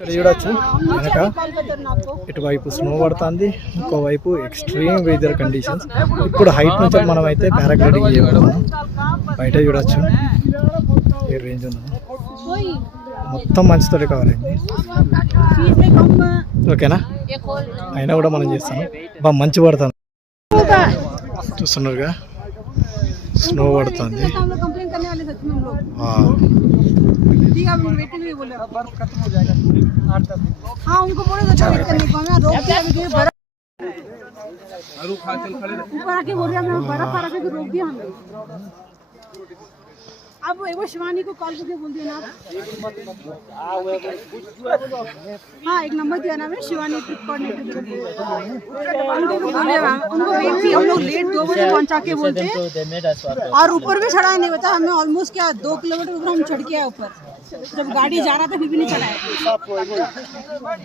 ఇక్కడ చూడొచ్చు వెనక ఇటువైపు స్నో పడుతుంది, ఇంకోవైపు ఎక్స్ట్రీమ్ వెదర్ కండిషన్స్. ఇప్పుడు హైట్ నుంచి మనం అయితే పారాగ్లైడింగ్ చేయబోతున్నాం. బయట చూడొచ్చు ఏ రేంజ్ ఉందో, మొత్తం మంచుతోటి కావాలండి. ఓకేనా, అయినా కూడా మనం చేస్తాం. బాగా మంచు పడుతుంది, చూస్తున్నారుగా స్నో పడుతుంది. अब वो शिवानी को कॉल करके बोल दिया ना। हाँ, एक नंबर दिया ना मैं, शिवानी ट्रिप कोऑर्डिनेटर। उनको हम लोग लेट 2 बजे पहुंचा के बोलते हैं, और ऊपर भी चढ़ाया नहीं बता हमें। ऑलमोस्ट क्या 2 किलोमीटर ऊपर हम चढ़ के आए ऊपर, जब गाड़ी जा रहा था फिर भी नहीं चढ़ाया।